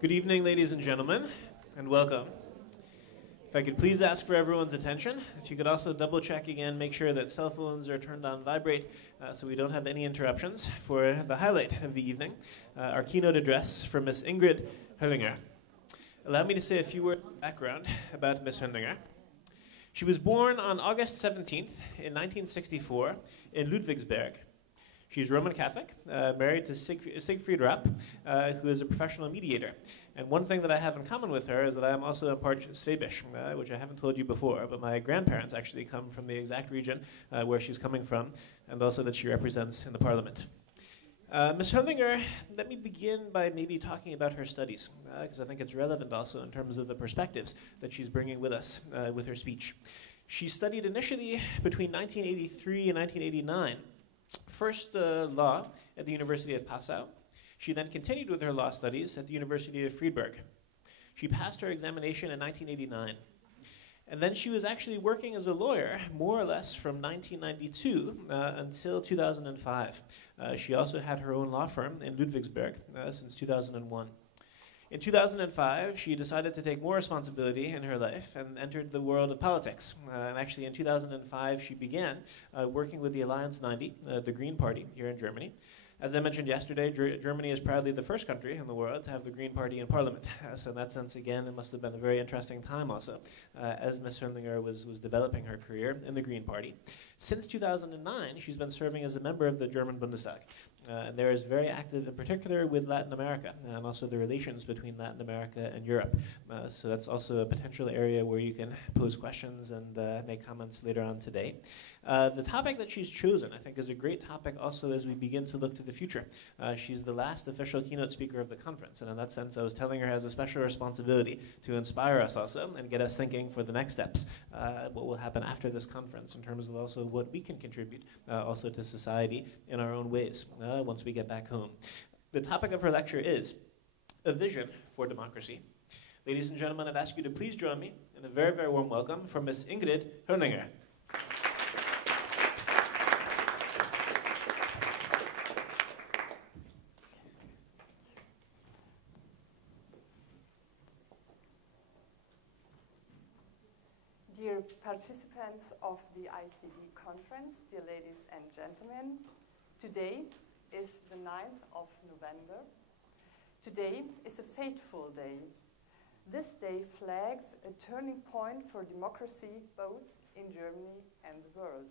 Good evening, ladies and gentlemen, and welcome. If I could please ask for everyone's attention, if you could also double check again, make sure that cell phones are turned on vibrate so we don't have any interruptions for the highlight of the evening, our keynote address from Miss Ingrid Hönlinger. Allow me to say a few words of background about Miss Hönlinger. She was born on August 17th in 1964 in Ludwigsburg. She's Roman Catholic, married to Siegfried Rapp, who is a professional mediator. And one thing that I have in common with her is that I am also in part Schwäbisch, which I haven't told you before, but my grandparents actually come from the exact region where she's coming from, and also that she represents in the parliament. Ms. Hönlinger, let me begin by maybe talking about her studies, because I think it's relevant also in terms of the perspectives that she's bringing with us with her speech. She studied initially between 1983 and 1989, first law at the University of Passau. She then continued with her law studies at the University of Friedberg. She passed her examination in 1989. And then she was actually working as a lawyer, more or less from 1992 until 2005. She also had her own law firm in Ludwigsburg since 2001. In 2005, she decided to take more responsibility in her life and entered the world of politics. And actually, in 2005, she began working with the Alliance 90, the Green Party here in Germany. As I mentioned yesterday, Germany is proudly the first country in the world to have the Green Party in Parliament. So in that sense, again, it must have been a very interesting time also as Ms. Hönlinger was developing her career in the Green Party. Since 2009, she's been serving as a member of the German Bundestag. And there is very active in particular with Latin America and also the relations between Latin America and Europe. So that's also a potential area where you can pose questions and make comments later on today. The topic that she's chosen, I think, is a great topic also as we begin to look to the future. She's the last official keynote speaker of the conference, and in that sense, I was telling her has a special responsibility to inspire us also and get us thinking for the next steps, what will happen after this conference in terms of also what we can contribute also to society in our own ways once we get back home. The topic of her lecture is A Vision for Democracy. Ladies and gentlemen, I'd ask you to please join me in a very, very warm welcome for Ms. Ingrid Hönlinger. Dear participants of the ICD conference, dear ladies and gentlemen, today is the 9th of November. Today is a fateful day. This day flags a turning point for democracy both in Germany and the world.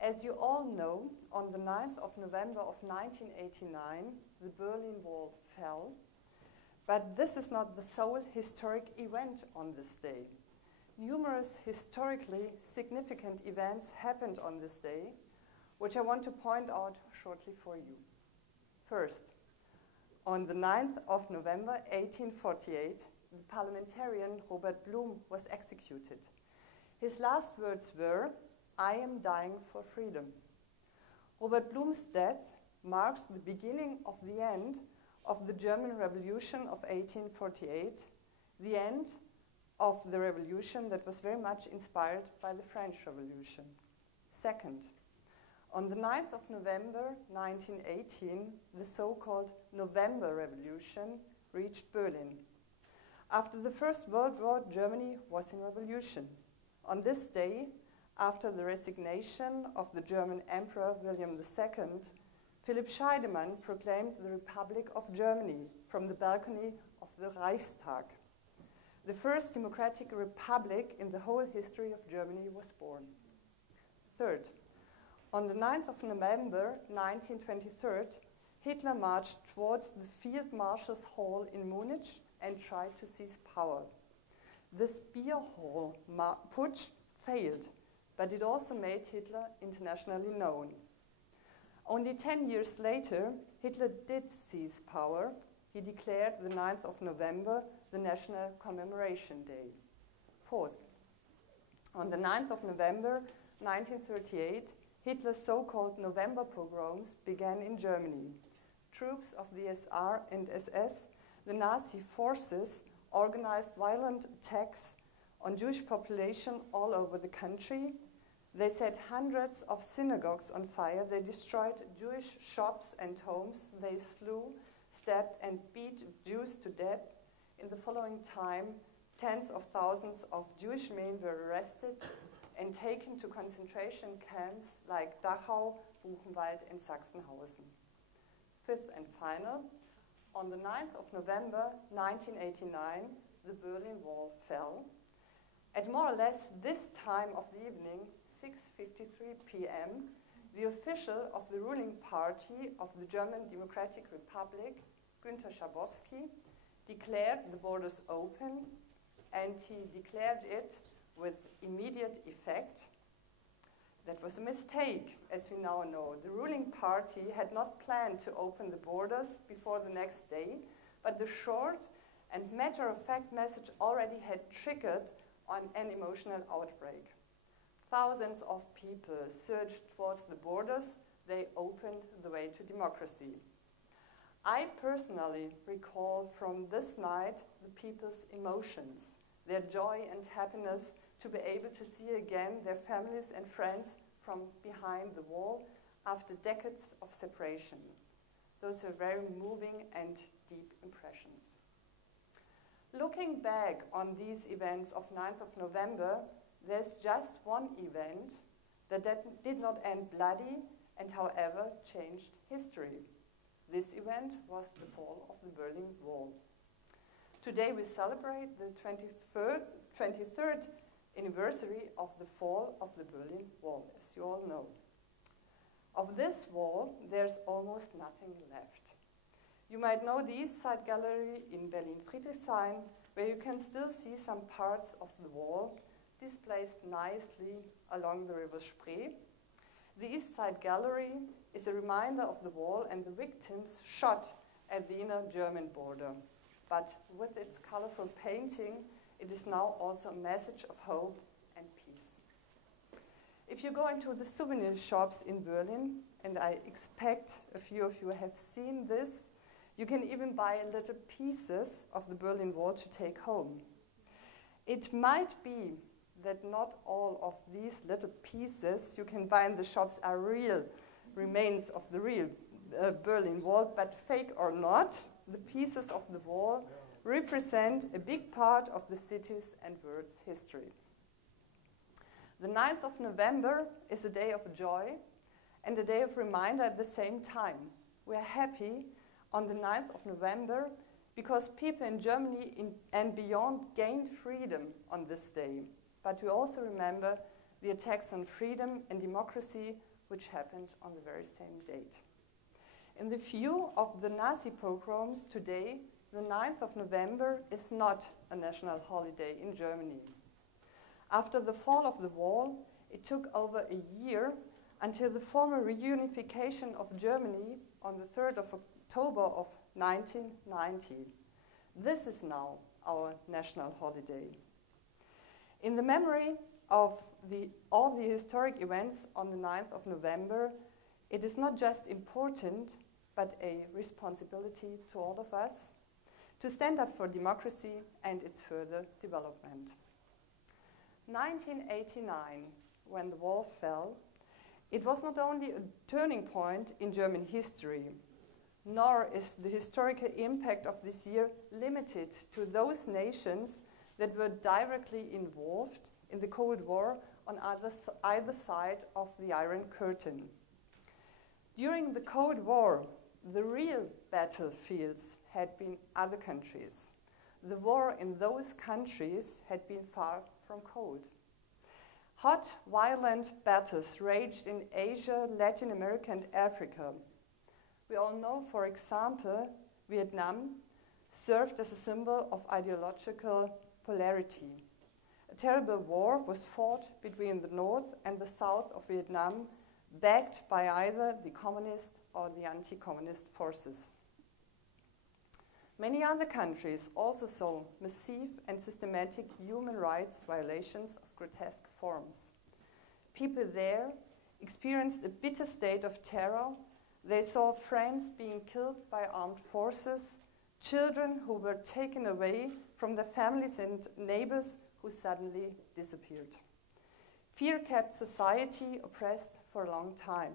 As you all know, on the 9th of November of 1989, the Berlin Wall fell. But this is not the sole historic event on this day. Numerous historically significant events happened on this day, which I want to point out shortly for you. First, on the 9th of November 1848, the parliamentarian Robert Blum was executed. His last words were, "I am dying for freedom." Robert Blum's death marks the beginning of the end of the German Revolution of 1848, the end of the revolution that was very much inspired by the French Revolution. Second, on the 9th of November 1918, the so-called November Revolution reached Berlin. After the First World War, Germany was in revolution. On this day, after the resignation of the German Emperor William II, Philipp Scheidemann proclaimed the Republic of Germany from the balcony of the Reichstag. The first democratic republic in the whole history of Germany was born. Third, on the 9th of November 1923, Hitler marched towards the Field Marshal's Hall in Munich and tried to seize power. This beer hall putsch failed, but it also made Hitler internationally known. Only 10 years later, Hitler did seize power. He declared the 9th of November the National Commemoration Day. Fourth, on the 9th of November 1938, Hitler's so-called November pogroms began in Germany. Troops of the SR and SS, the Nazi forces, organized violent attacks on Jewish population all over the country. They set hundreds of synagogues on fire. They destroyed Jewish shops and homes. They slew stabbed and beat Jews to death. In the following time, tens of thousands of Jewish men were arrested and taken to concentration camps like Dachau, Buchenwald, and Sachsenhausen. Fifth and final, on the 9th of November 1989, the Berlin Wall fell. At more or less this time of the evening, 6:53 p.m., the official of the ruling party of the German Democratic Republic, Günter Schabowski, declared the borders open, and he declared it with immediate effect. That was a mistake, as we now know. The ruling party had not planned to open the borders before the next day, but the short and matter-of-fact message already had triggered on an emotional outbreak. Thousands of people surged towards the borders. They opened the way to democracy. I personally recall from this night the people's emotions, their joy and happiness to be able to see again their families and friends from behind the wall after decades of separation. Those were very moving and deep impressions. Looking back on these events of 9th of November, there's just one event that did not end bloody and, however, changed history. This event was the fall of the Berlin Wall. Today we celebrate the 23rd anniversary of the fall of the Berlin Wall, as you all know. Of this wall, there's almost nothing left. You might know the East Side Gallery in Berlin-Friedrichshain, where you can still see some parts of the wall displaced nicely along the river Spree. The East Side Gallery is a reminder of the wall and the victims shot at the inner German border. But with its colorful painting, it is now also a message of hope and peace. If you go into the souvenir shops in Berlin, and I expect a few of you have seen this, you can even buy little pieces of the Berlin Wall to take home. It might be that not all of these little pieces you can buy in the shops are real remains of the real Berlin Wall, but fake or not, the pieces of the wall represent a big part of the city's and world's history. The 9th of November is a day of joy and a day of reminder at the same time. We are happy on the 9th of November because people in Germany and beyond gained freedom on this day. But we also remember the attacks on freedom and democracy which happened on the very same date. In the view of the Nazi pogroms today, the 9th of November is not a national holiday in Germany. After the fall of the wall, it took over a year until the formal reunification of Germany on the 3rd of October of 1990. This is now our national holiday. In the memory of all the historic events on the 9th of November, it is not just important, but a responsibility to all of us to stand up for democracy and its further development. 1989, when the wall fell, it was not only a turning point in German history, nor is the historical impact of this year limited to those nations that were directly involved in the Cold War on either side of the Iron Curtain. During the Cold War, the real battlefields had been other countries. The war in those countries had been far from cold. Hot, violent battles raged in Asia, Latin America, and Africa. We all know, for example, Vietnam served as a symbol of ideological polarity. A terrible war was fought between the north and the south of Vietnam, backed by either the communist or the anti-communist forces. Many other countries also saw massive and systematic human rights violations of grotesque forms. People there experienced a bitter state of terror. They saw friends being killed by armed forces, children who were taken away from their families and neighbors who suddenly disappeared. Fear kept society oppressed for a long time.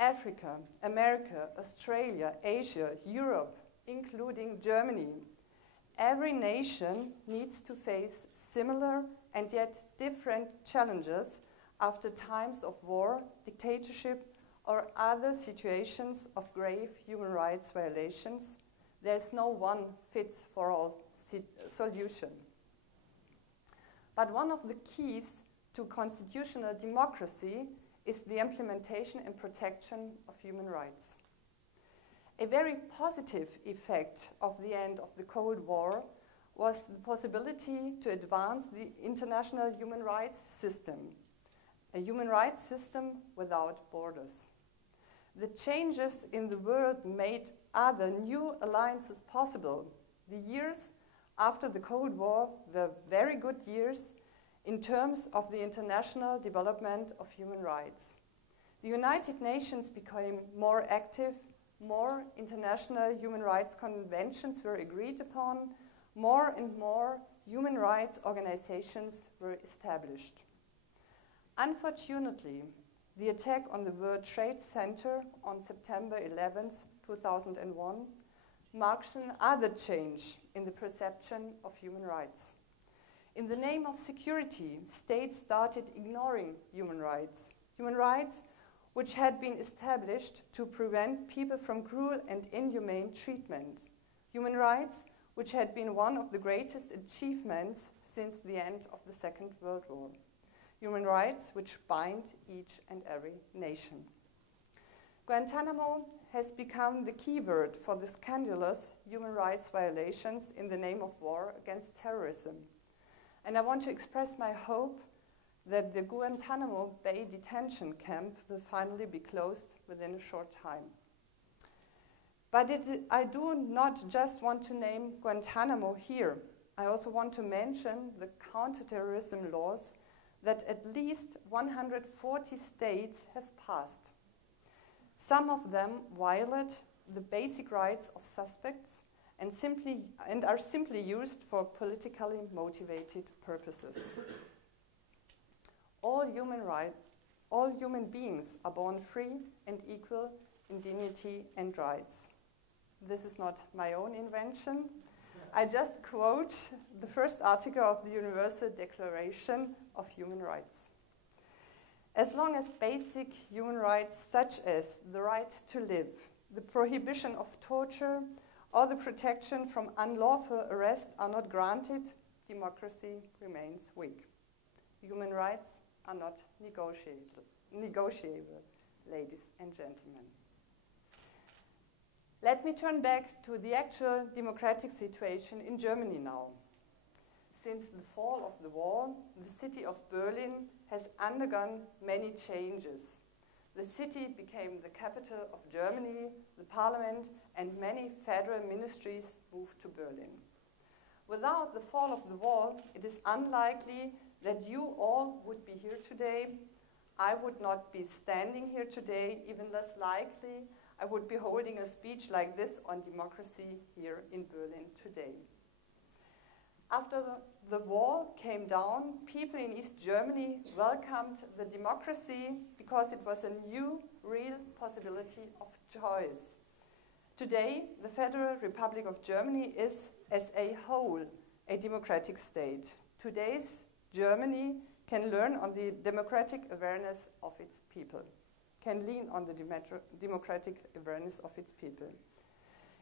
Africa, America, Australia, Asia, Europe, including Germany. Every nation needs to face similar and yet different challenges after times of war, dictatorship, or other situations of grave human rights violations. There's no one fits for all solution. But one of the keys to constitutional democracy is the implementation and protection of human rights. A very positive effect of the end of the Cold War was the possibility to advance the international human rights system, a human rights system without borders. The changes in the world made other new alliances possible. The years after the Cold War were very good years in terms of the international development of human rights. The United Nations became more active, more international human rights conventions were agreed upon, more and more human rights organizations were established. Unfortunately, the attack on the World Trade Center on September 11, 2001, marks another change in the perception of human rights. In the name of security, states started ignoring human rights which had been established to prevent people from cruel and inhumane treatment, human rights which had been one of the greatest achievements since the end of the Second World War, human rights which bind each and every nation. Guantanamo has become the key word for the scandalous human rights violations in the name of war against terrorism. And I want to express my hope that the Guantanamo Bay detention camp will finally be closed within a short time. But I do not just want to name Guantanamo here. I also want to mention the counterterrorism laws that at least 140 states have passed. Some of them violate the basic rights of suspects and are simply used for politically motivated purposes. All human beings are born free and equal in dignity and rights. This is not my own invention. I just quote the first article of the Universal Declaration of Human Rights. As long as basic human rights such as the right to live, the prohibition of torture, or the protection from unlawful arrest are not granted, democracy remains weak. Human rights are not negotiable, ladies and gentlemen. Let me turn back to the actual democratic situation in Germany now. Since the fall of the wall, the city of Berlin has undergone many changes. The city became the capital of Germany, the parliament, and many federal ministries moved to Berlin. Without the fall of the wall, it is unlikely that you all would be here today. I would not be standing here today, even less likely I would be holding a speech like this on democracy here in Berlin today. After the wall came down, people in East Germany welcomed the democracy because it was a new, real possibility of choice. Today, the Federal Republic of Germany is, as a whole, a democratic state. Today's Germany can learn on the democratic awareness of its people, can lean on the democratic awareness of its people.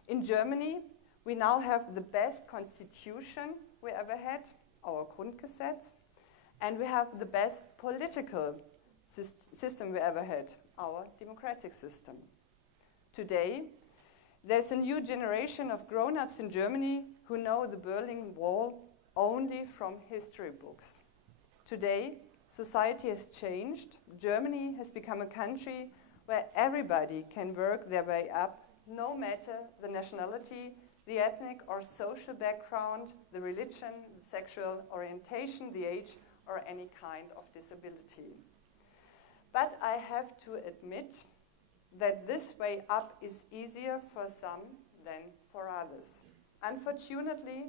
In Germany, we now have the best constitution we ever had, our Grundgesetz, and we have the best political system we ever had, our democratic system. Today, there's a new generation of grown-ups in Germany who know the Berlin Wall only from history books. Today, society has changed. Germany has become a country where everybody can work their way up, no matter the nationality, the ethnic or social background, the religion, the sexual orientation, the age, or any kind of disability. But I have to admit that this way up is easier for some than for others. Unfortunately,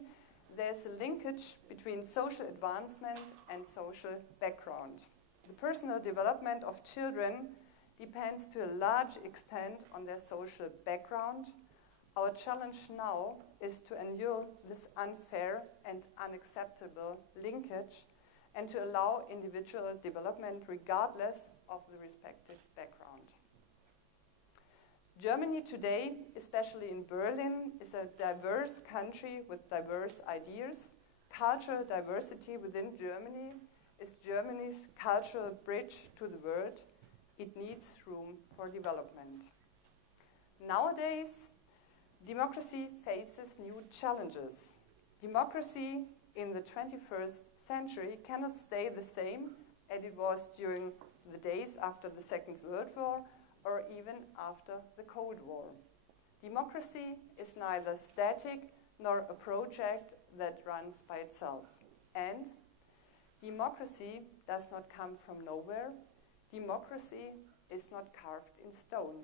there's a linkage between social advancement and social background. The personal development of children depends to a large extent on their social background. Our challenge now is to annul this unfair and unacceptable linkage and to allow individual development regardless of the respective background. Germany today, especially in Berlin, is a diverse country with diverse ideas. Cultural diversity within Germany is Germany's cultural bridge to the world. It needs room for development. Nowadays, democracy faces new challenges. Democracy in the 21st century cannot stay the same as it was during the days after the Second World War or even after the Cold War. Democracy is neither static nor a project that runs by itself. And democracy does not come from nowhere. Democracy is not carved in stone.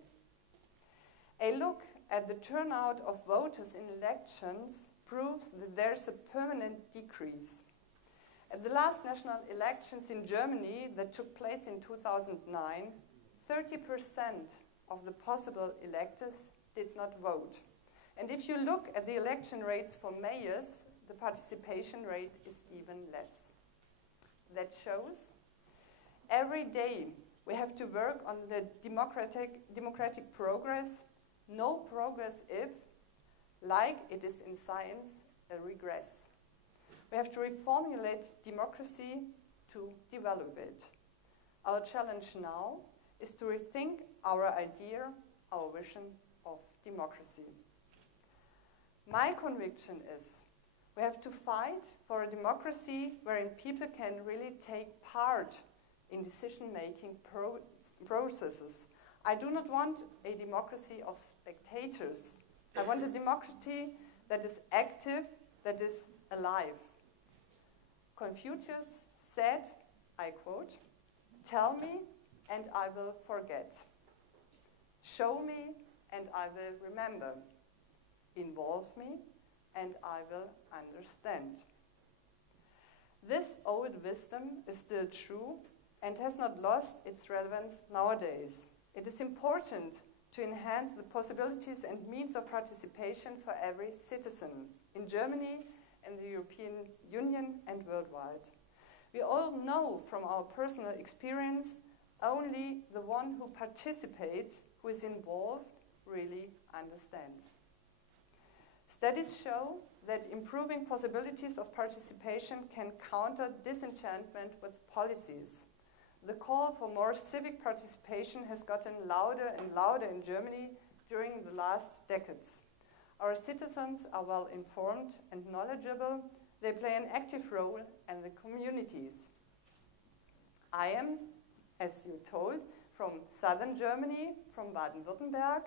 A look at the turnout of voters in elections proves that there's a permanent decrease. At the last national elections in Germany that took place in 2009, 30% of the possible electors did not vote. And if you look at the election rates for mayors, the participation rate is even less. That shows every day we have to work on the democratic progress. No progress if, like it is in science, a regress. We have to reformulate democracy to develop it. Our challenge now is to rethink our idea, our vision of democracy. My conviction is we have to fight for a democracy wherein people can really take part in decision-making processes. I do not want a democracy of spectators. I want a democracy that is active, that is alive. Confucius said, I quote, "Tell me and I will forget. Show me and I will remember. Involve me and I will understand." This old wisdom is still true and has not lost its relevance nowadays. It is important to enhance the possibilities and means of participation for every citizen in Germany and the European Union and worldwide. We all know from our personal experience, only the one who participates, who is involved, really understands. Studies show that improving possibilities of participation can counter disenchantment with policies. The call for more civic participation has gotten louder and louder in Germany during the last decades. Our citizens are well informed and knowledgeable. They play an active role in the communities. I am, as you told, from southern Germany, from Baden-Württemberg.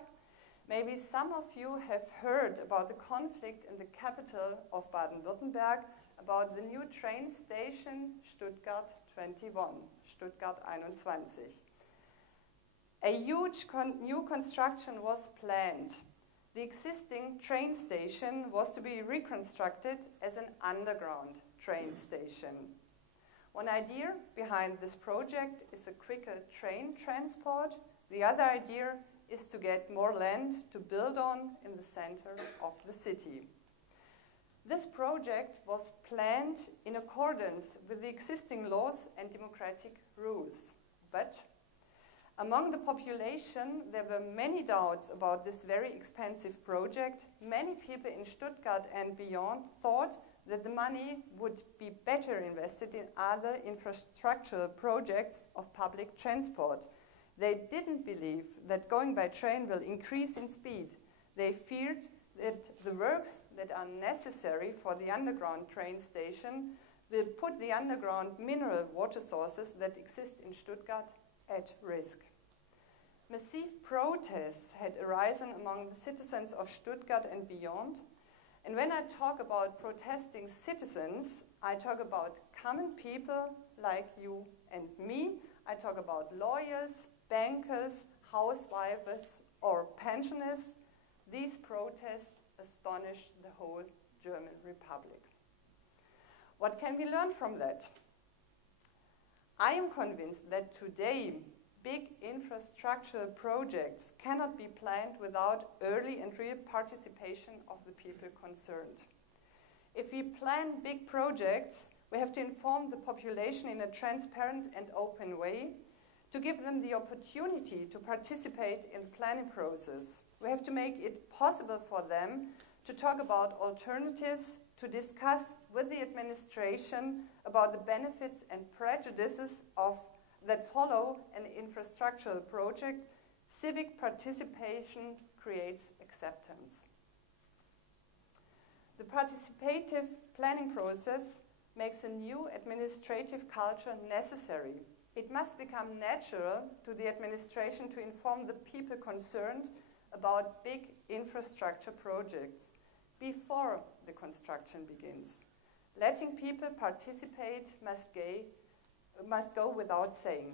Maybe some of you have heard about the conflict in the capital of Baden-Württemberg about the new train station Stuttgart 21, Stuttgart 21. A huge new construction was planned. The existing train station was to be reconstructed as an underground train station. One idea behind this project is a quicker train transport. The other idea is to get more land to build on in the center of the city. This project was planned in accordance with the existing laws and democratic rules. But among the population, there were many doubts about this very expensive project. Many people in Stuttgart and beyond thought that the money would be better invested in other infrastructural projects of public transport. They didn't believe that going by train will increase in speed. They feared that the works that are necessary for the underground train station will put the underground mineral water sources that exist in Stuttgart at risk. Massive protests had arisen among the citizens of Stuttgart and beyond. And when I talk about protesting citizens, I talk about common people like you and me. I talk about lawyers, bankers, housewives, or pensioners. These protests astonished the whole German Republic. What can we learn from that? I am convinced that today big infrastructural projects cannot be planned without early and real participation of the people concerned. If we plan big projects, we have to inform the population in a transparent and open way to give them the opportunity to participate in the planning process. We have to make it possible for them to talk about alternatives, to discuss with the administration about the benefits and prejudices that follow an infrastructural project. Civic participation creates acceptance. The participative planning process makes a new administrative culture necessary. It must become natural to the administration to inform the people concerned about big infrastructure projects before the construction begins. Letting people participate must go without saying.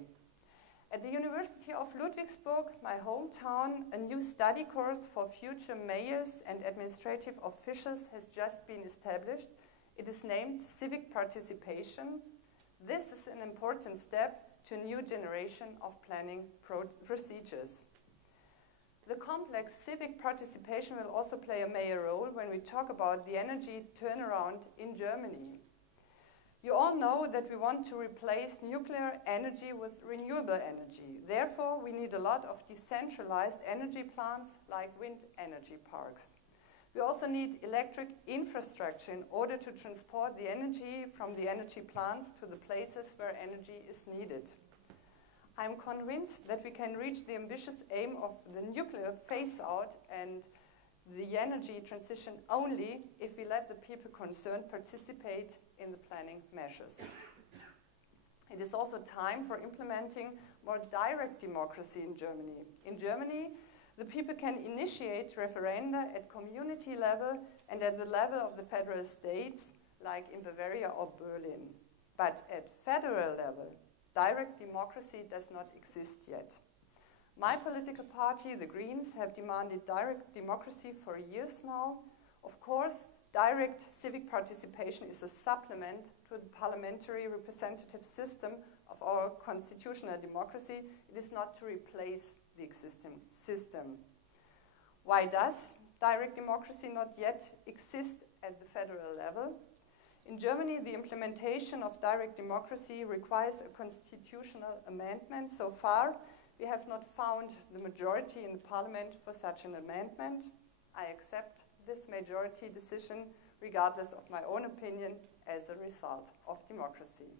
At the University of Ludwigsburg, my hometown, a new study course for future mayors and administrative officials has just been established. It is named Civic Participation. This is an important step to a new generation of planning procedures. The complex civic participation will also play a major role when we talk about the energy turnaround in Germany. You all know that we want to replace nuclear energy with renewable energy. Therefore, we need a lot of decentralized energy plants like wind energy parks. We also need electric infrastructure in order to transport the energy from the energy plants to the places where energy is needed. I'm convinced that we can reach the ambitious aim of the nuclear phase-out and the energy transition only if we let the people concerned participate in the planning measures. It is also time for implementing more direct democracy in Germany. In Germany, the people can initiate referenda at community level and at the level of the federal states, like in Bavaria or Berlin. But at federal level, direct democracy does not exist yet. My political party, the Greens, have demanded direct democracy for years now. Of course, direct civic participation is a supplement to the parliamentary representative system of our constitutional democracy. It is not to replace the existing system. Why does direct democracy not yet exist at the federal level? In Germany, the implementation of direct democracy requires a constitutional amendment. So far, we have not found the majority in the parliament for such an amendment. I accept this majority decision, regardless of my own opinion, as a result of democracy.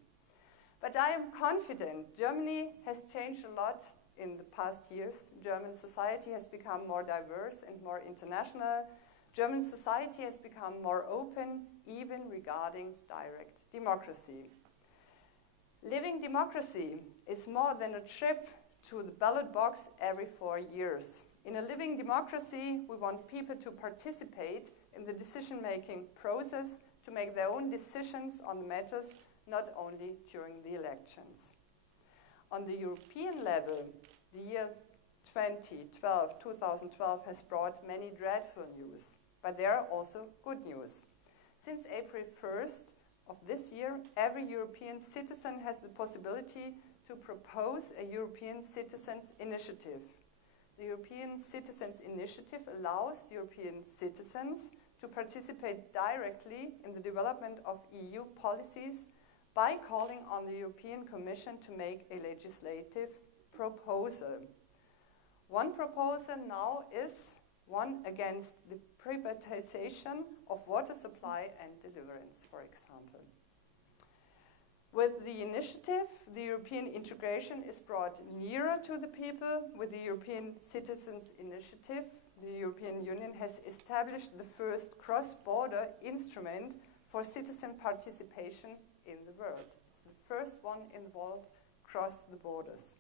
But I am confident Germany has changed a lot in the past years. German society has become more diverse and more international. German society has become more open, even regarding direct democracy. Living democracy is more than a trip to the ballot box every 4 years. In a living democracy, we want people to participate in the decision-making process, to make their own decisions on matters, not only during the elections. On the European level, the year 2012 has brought many dreadful news, but there are also good news. Since April 1st of this year, every European citizen has the possibility to propose a European Citizens' Initiative. The European Citizens' Initiative allows European citizens to participate directly in the development of EU policies by calling on the European Commission to make a legislative proposal. One proposal now is one against the privatization of water supply and deliverance, for example. With the initiative, the European integration is brought nearer to the people. With the European Citizens' Initiative, the European Union has established the first cross-border instrument for citizen participation in the world. It's the first one in the world across the borders.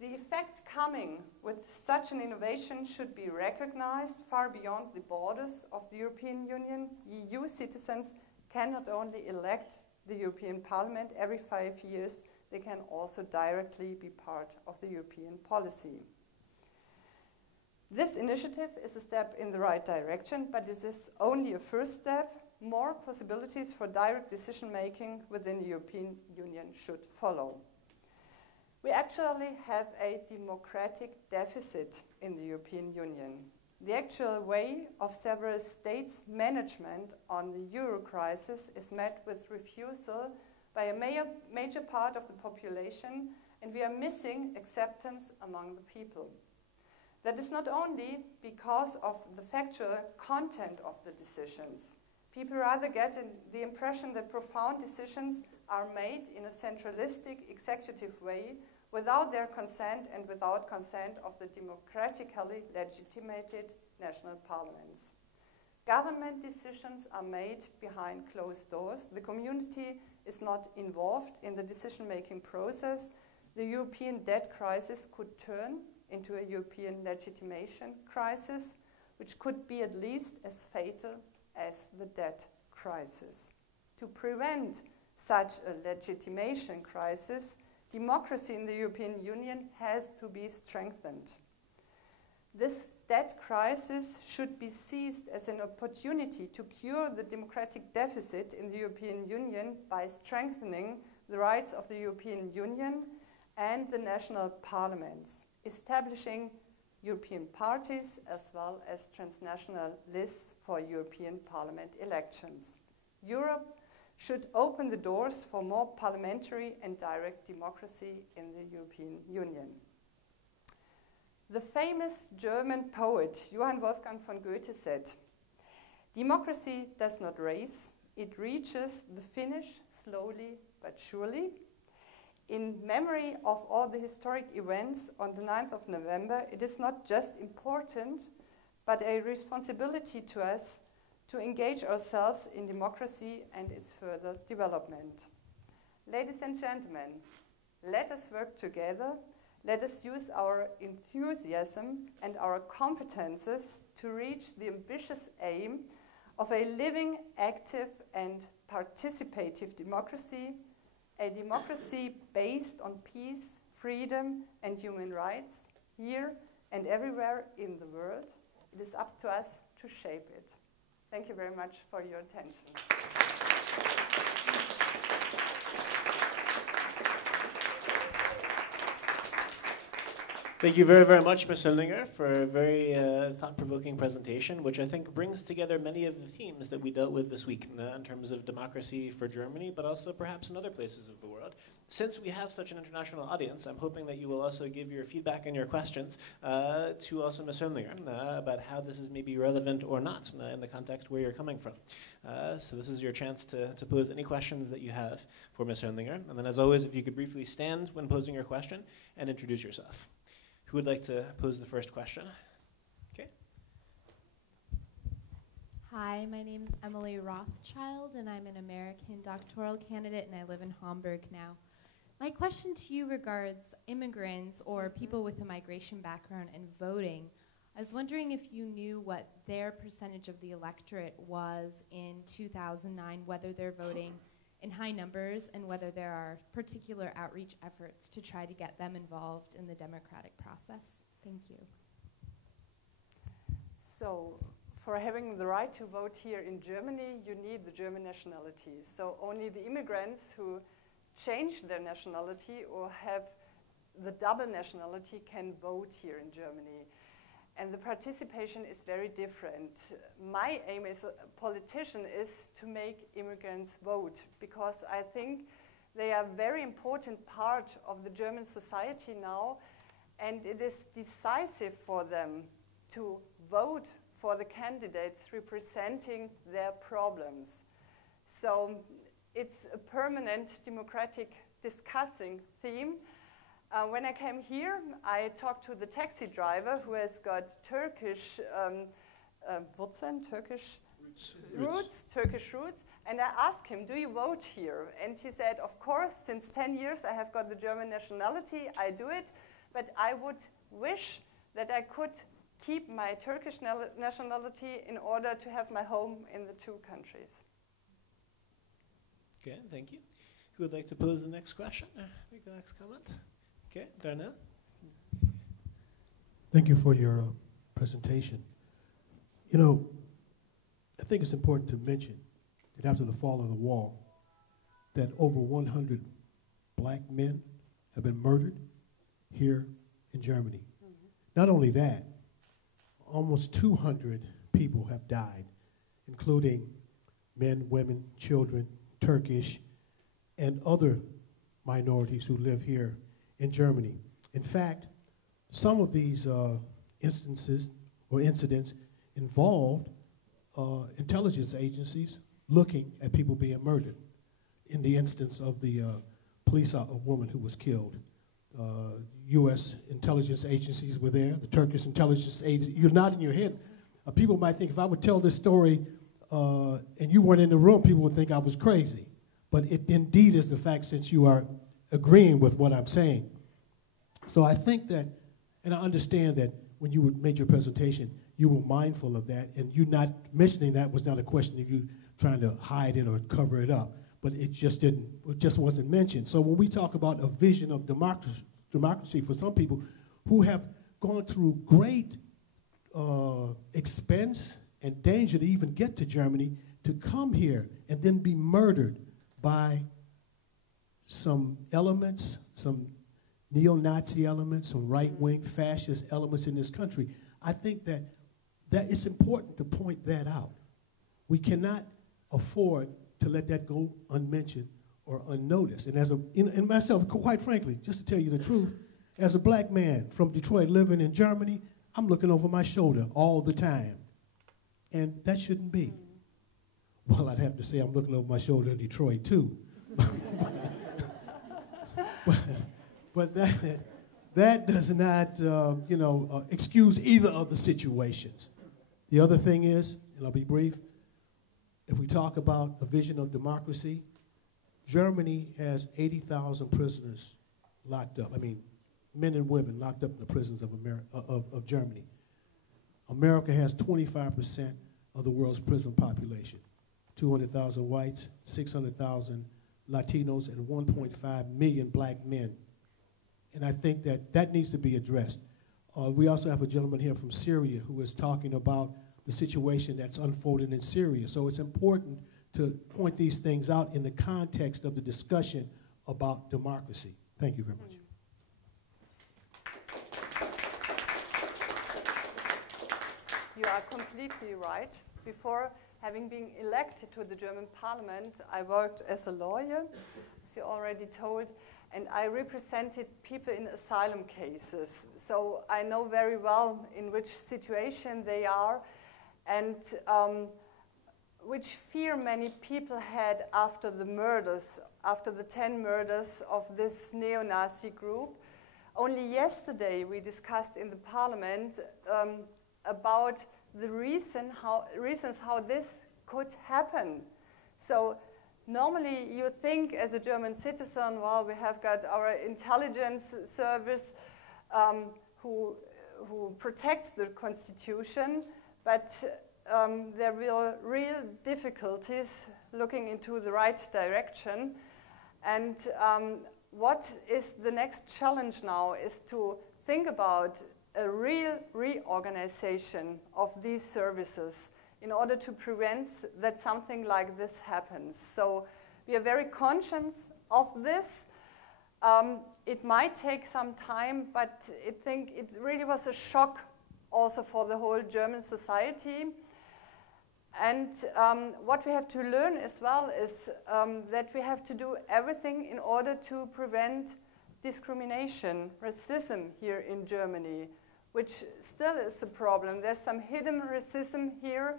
The effect coming with such an innovation should be recognized far beyond the borders of the European Union. EU citizens can not only elect the European Parliament every 5 years, they can also directly be part of the European policy. This initiative is a step in the right direction, but this is only a first step. More possibilities for direct decision-making within the European Union should follow. We actually have a democratic deficit in the European Union. The actual way of several states' management on the euro crisis is met with refusal by a major part of the population, and we are missing acceptance among the people. That is not only because of the factual content of the decisions. People rather get the impression that profound decisions are made in a centralistic executive way without their consent and without consent of the democratically legitimated national parliaments. Government decisions are made behind closed doors. The community is not involved in the decision-making process. The European debt crisis could turn into a European legitimation crisis, which could be at least as fatal as the debt crisis. To prevent such a legitimation crisis, democracy in the European Union has to be strengthened. This debt crisis should be seized as an opportunity to cure the democratic deficit in the European Union by strengthening the rights of the European Union and the national parliaments, establishing European parties as well as transnational lists for European Parliament elections. Europe should open the doors for more parliamentary and direct democracy in the European Union. The famous German poet Johann Wolfgang von Goethe said, "Democracy does not race, it reaches the finish slowly but surely." In memory of all the historic events on the 9th of November, it is not just important, but a responsibility to us to engage ourselves in democracy and its further development. Ladies and gentlemen, let us work together. Let us use our enthusiasm and our competences to reach the ambitious aim of a living, active, and participative democracy, a democracy based on peace, freedom, and human rights, here and everywhere in the world. It is up to us to shape it. Thank you very much for your attention. Thank you very, very much, Ms. Hönlinger, for a very thought-provoking presentation, which I think brings together many of the themes that we dealt with this week in terms of democracy for Germany, but also perhaps in other places of the world. Since we have such an international audience, I'm hoping that you will also give your feedback and your questions to also Ms. Hönlinger about how this is maybe relevant or not in the context where you're coming from. So this is your chance to pose any questions that you have for Ms. Hönlinger. And then as always, if you could briefly stand when posing your question and introduce yourself. Who would like to pose the first question? Okay. Hi, my name is Emily Rothschild, and I'm an American doctoral candidate, and I live in Hamburg now. My question to you regards immigrants or people with a migration background and voting. I was wondering if you knew what their percentage of the electorate was in 2009, whether they're voting in high numbers, and whether there are particular outreach efforts to try to get them involved in the democratic process. Thank you. So, for having the right to vote here in Germany, you need the German nationality. So only the immigrants who change their nationality or have the double nationality can vote here in Germany. And the participation is very different. My aim as a politician is to make immigrants vote, because I think they are a very important part of the German society now, and it is decisive for them to vote for the candidates representing their problems. So it's a permanent democratic discussing theme. When I came here, I talked to the taxi driver who has got Turkish Turkish roots, and I asked him, "Do you vote here?" And he said, "Of course, since 10 years I have got the German nationality, I do it, but I would wish that I could keep my Turkish nationality in order to have my home in the two countries." Okay, thank you. Who would like to pose the next question? Make the next comment? Okay, Darnell. Thank you for your presentation. You know, I think it's important to mention that after the fall of the wall, that over 100 black men have been murdered here in Germany. Not only that, almost 200 people have died, including men, women, children, Turkish, and other minorities who live here in Germany. In fact, some of these instances or incidents involved intelligence agencies looking at people being murdered. In the instance of the a woman who was killed, U.S. intelligence agencies were there, the Turkish intelligence agency. You're nodding your head. People might think if I would tell this story and you weren't in the room, people would think I was crazy. But it indeed is the fact, since you are agreeing with what I'm saying. So I think that, and I understand that when you made your presentation, you were mindful of that, and you not mentioning that was not a question of you trying to hide it or cover it up, but it just wasn't mentioned. So when we talk about a vision of democracy for some people who have gone through great expense and danger to even get to Germany, to come here and then be murdered by some elements, some neo-Nazi elements, some right-wing fascist elements in this country, I think that it's important to point that out. We cannot afford to let that go unmentioned or unnoticed. And and myself, quite frankly, just to tell you the truth, as a black man from Detroit living in Germany, I'm looking over my shoulder all the time. And that shouldn't be. Well, I'd have to say I'm looking over my shoulder in Detroit too. but that does not, excuse either of the situations. The other thing is, and I'll be brief, if we talk about a vision of democracy, Germany has 80,000 prisoners locked up. I mean, men and women locked up in the prisons of Germany. America has 25% of the world's prison population. 200,000 whites, 600,000 Latinos, and 1.5 million black men. And I think that needs to be addressed. We also have a gentleman here from Syria who is talking about the situation that's unfolding in Syria. So it's important to point these things out in the context of the discussion about democracy. Thank you very much. You are completely right. Before having been elected to the German parliament, I worked as a lawyer, as you already told, and I represented people in asylum cases. So I know very well in which situation they are and which fear many people had after the murders, after the 10 murders of this neo-Nazi group. Only yesterday we discussed in the parliament about the reasons how this could happen. So normally you think as a German citizen, well, we have got our intelligence service who protects the constitution, but there will real difficulties looking into the right direction. And what is the next challenge now is to think about a real reorganization of these services in order to prevent that something like this happens. So we are very conscious of this. It might take some time, but I think it really was a shock also for the whole German society. And what we have to learn as well is that we have to do everything in order to prevent discrimination, racism here in Germany, which still is a problem. There's some hidden racism here,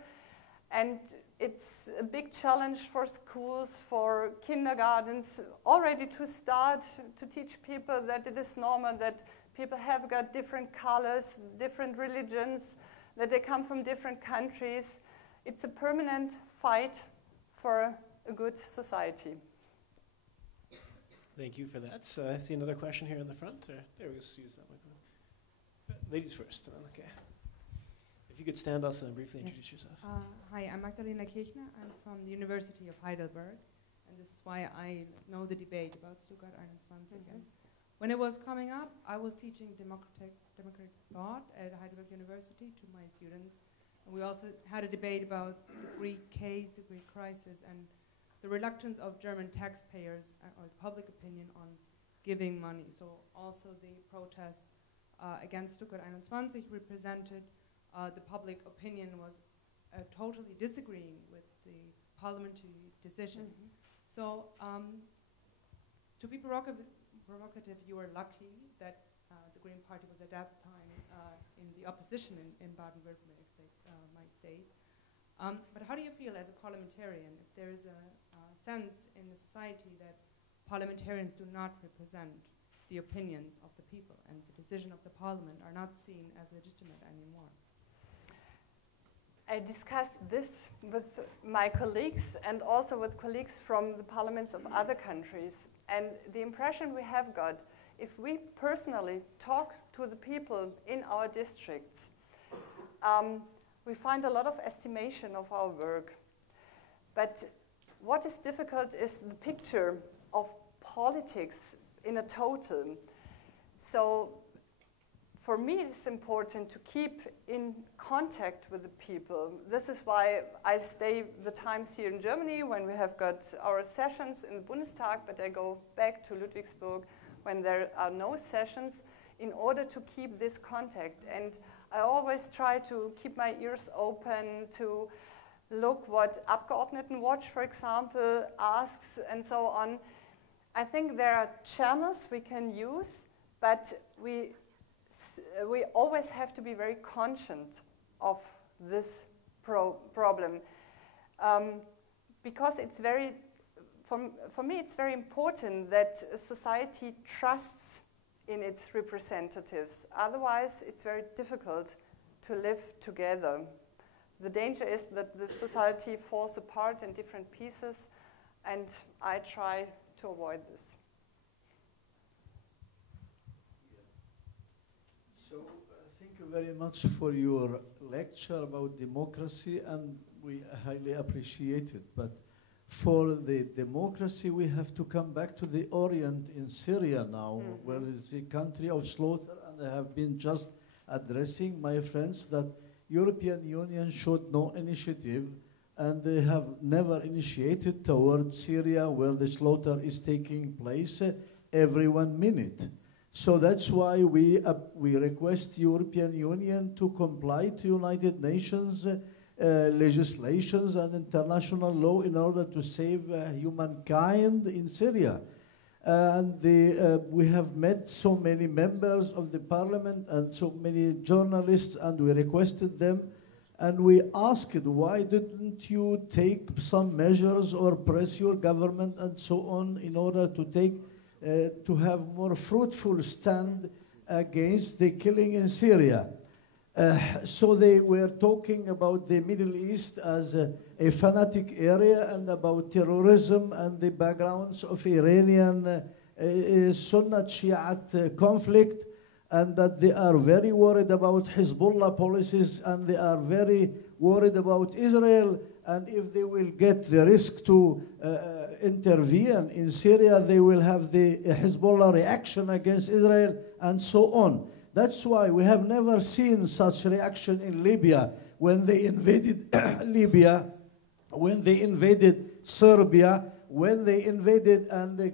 and it's a big challenge for schools, for kindergartens, already to start to teach people that it is normal that people have got different colors, different religions, that they come from different countries. It's a permanent fight for a good society. Thank you for that. I see another question here in the front. There we go. Use that microphone. Ladies first. Okay. If you could stand also and briefly introduce yourself. Hi, I'm Magdalena Kirchner. I'm from the University of Heidelberg, and this is why I know the debate about Stuttgart 21. When it was coming up, I was teaching democratic thought at Heidelberg University to my students. And we also had a debate about the Greek case, the Greek crisis, and the reluctance of German taxpayers or public opinion on giving money. So also the protests against Stuttgart 21 represented the public opinion was totally disagreeing with the parliamentary decision. So to be provocative, you were lucky that the Green Party was at that time in the opposition in Baden-Württemberg, my state. But how do you feel as a parliamentarian if there is a sense in the society that parliamentarians do not represent the opinions of the people and the decision of the parliament are not seen as legitimate anymore? I discussed this with my colleagues and also with colleagues from the parliaments of other countries. And the impression we have got, if we personally talk to the people in our districts, we find a lot of estimation of our work. But what is difficult is the picture of politics in a total. So for me, it's important to keep in contact with the people. This is why I stay the times here in Germany when we have got our sessions in the Bundestag, but I go back to Ludwigsburg when there are no sessions in order to keep this contact. And I always try to keep my ears open to look what Abgeordnetenwatch, for example, asks and so on. I think there are channels we can use, but we always have to be very conscious of this problem. Because it's very, for me, it's very important that society trusts in its representatives. Otherwise, it's very difficult to live together. The danger is that the society falls apart in different pieces, and I try to avoid this. So thank you very much for your lecture about democracy, and we highly appreciate it. But for the democracy, we have to come back to the Orient in Syria now, where it's a country of slaughter, and I have been just addressing my friends that European Union showed no initiative, and they have never initiated towards Syria, where the slaughter is taking place every 1 minute. So that's why we request European Union to comply to United Nations legislations and international law in order to save humankind in Syria. And we have met so many members of the parliament and so many journalists, and we requested them, and we asked, why didn't you take some measures or press your government and so on in order to take to have more fruitful stand against the killing in Syria? So they were talking about the Middle East as a fanatic area, and about terrorism and the backgrounds of Iranian Sunnat Shiite conflict, and that they are very worried about Hezbollah policies, and they are very worried about Israel, and if they will get the risk to intervene in Syria, they will have the Hezbollah reaction against Israel, and so on. That's why we have never seen such reaction in Libya when they invaded Libya, when they invaded Serbia, when they invaded and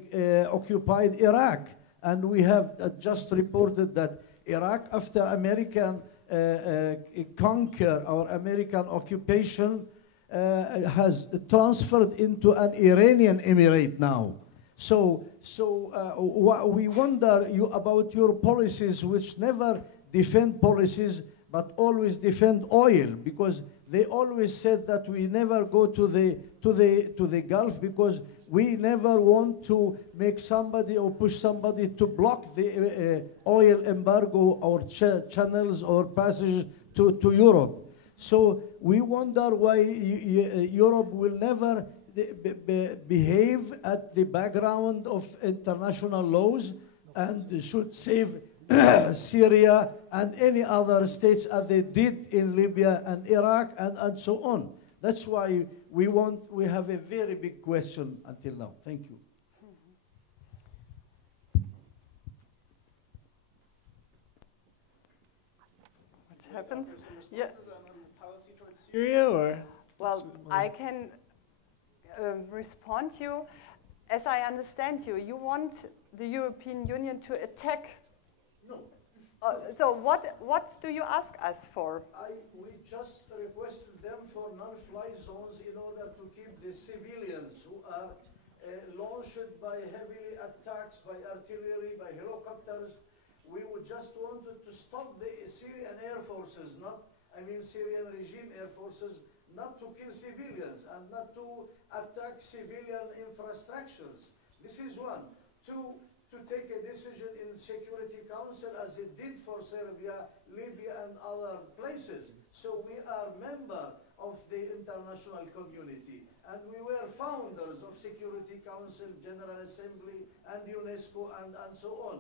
occupied Iraq. And we have just reported that Iraq, after American conquer or American occupation, has transferred into an Iranian emirate now. So we wonder about your policies, which never defend policies, but always defend oil, because they always said that we never go to the Gulf because we never want to make somebody or push somebody to block the oil embargo or channels or passage to Europe. So we wonder why Europe will never behave at the background of international laws and should save Syria and any other states as they did in Libya and Iraq and so on. That's why we have a very big question until now. Thank you. What happens? Yeah. Policy towards Syria, or? Well, I can respond to you. As I understand you, you want the European Union to attack? No. So what do you ask us for? We just requested them for non-fly zones in order to keep the civilians who are launched by heavily attacks by artillery, by helicopters. We would just wanted to stop the Syrian air forces, Syrian regime air forces, not to kill civilians and not to attack civilian infrastructures. This is one. Two, to take a decision in Security Council as it did for Serbia, Libya, and other places. So we are member of the international community, and we were founders of Security Council, General Assembly, and UNESCO, and so on.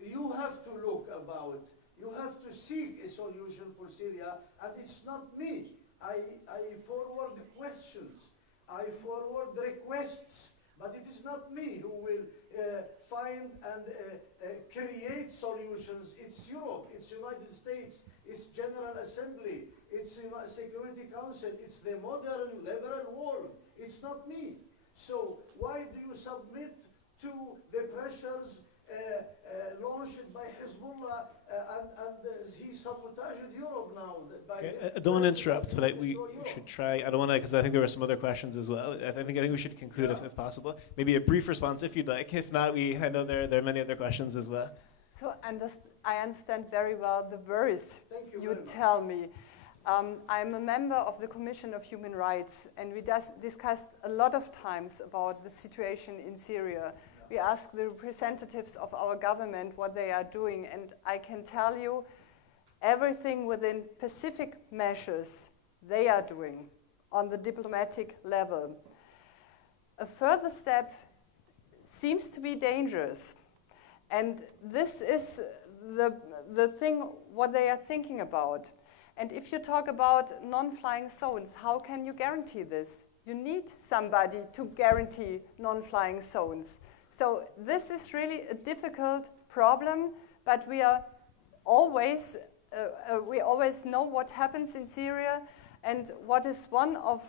You have to look about, you have to seek a solution for Syria, and it's not me. I forward questions, I forward requests, but it is not me who will find and create solutions. It's Europe, it's United States, it's General Assembly, it's Security Council, it's the modern liberal world. It's not me. So why do you submit to the pressures launched by Hezbollah and he sabotaged Europe now? I don't want to interrupt, but we should try. I don't want to, because I think there were some other questions as well. I think we should conclude if possible. Maybe a brief response if you'd like. If not, I know there are many other questions as well. So I understand very well the worries you tell me. I'm a member of the Commission of Human Rights, and we discussed a lot of times about the situation in Syria. We asked the representatives of our government what they are doing, and I can tell you everything within specific measures they are doing on the diplomatic level. A further step seems to be dangerous, and this is the thing what they are thinking about. And if you talk about non-flying zones, how can you guarantee this? You need somebody to guarantee non-flying zones. So this is really a difficult problem, but we always know what happens in Syria, and what is one of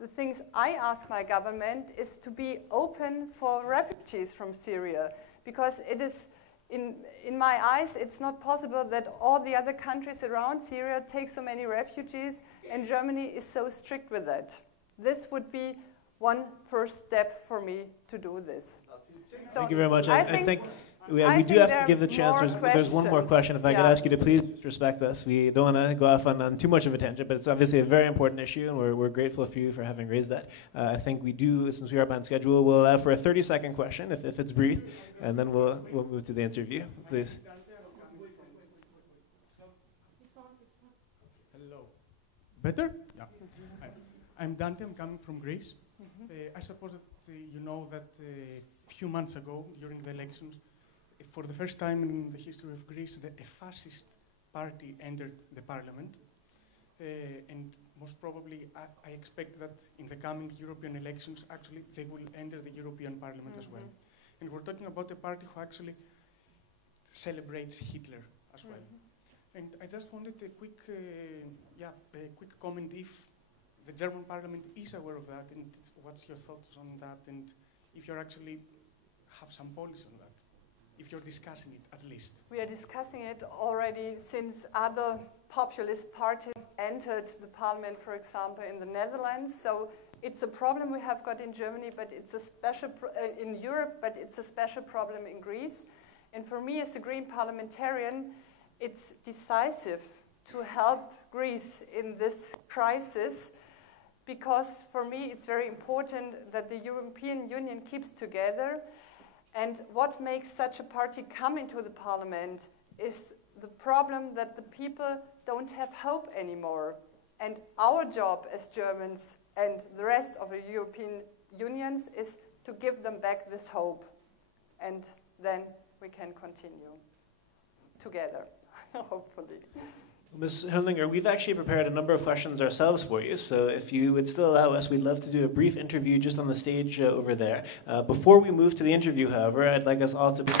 the things I ask my government is to be open for refugees from Syria, because it is, in my eyes, it's not possible that all the other countries around Syria take so many refugees, and Germany is so strict with that. This would be one first step for me to do this. Thank you very much. I think we do have to give the chance. There's one more question. If I could ask you to please respect us. We don't want to go off on too much of a tangent, but it's obviously a very important issue, and we're grateful for you for having raised that. I think we do, since we are on schedule, we'll allow for a 30-second question, if it's brief, and then we'll move to the interview. Please. Hello. Better? Yeah. I'm Dante. I'm coming from Greece. I suppose that you know that a few months ago, during the elections, for the first time in the history of Greece, a fascist party entered the parliament. And most probably, I expect that in the coming European elections, actually, they will enter the European Parliament as well. And we're talking about a party who actually celebrates Hitler as well. And I just wanted a quick comment if the German Parliament is aware of that, and what's your thoughts on that, and if you actually have some policy on that, if you're discussing it at least. We are discussing it already since other populist parties entered the parliament, for example, in the Netherlands. So it's a problem we have got in Germany, but it's a special in Europe, but it's a special problem in Greece. And for me, as a Green parliamentarian, it's decisive to help Greece in this crisis, because for me it's very important that the European Union keeps together. And what makes such a party come into the parliament is the problem that the people don't have hope anymore. And our job as Germans and the rest of the European Unions is to give them back this hope. And then we can continue together, hopefully. Ms. Hönlinger, we've actually prepared a number of questions ourselves for you, so if you would still allow us, we'd love to do a brief interview just on the stage over there. Before we move to the interview, however, I'd like us all to be...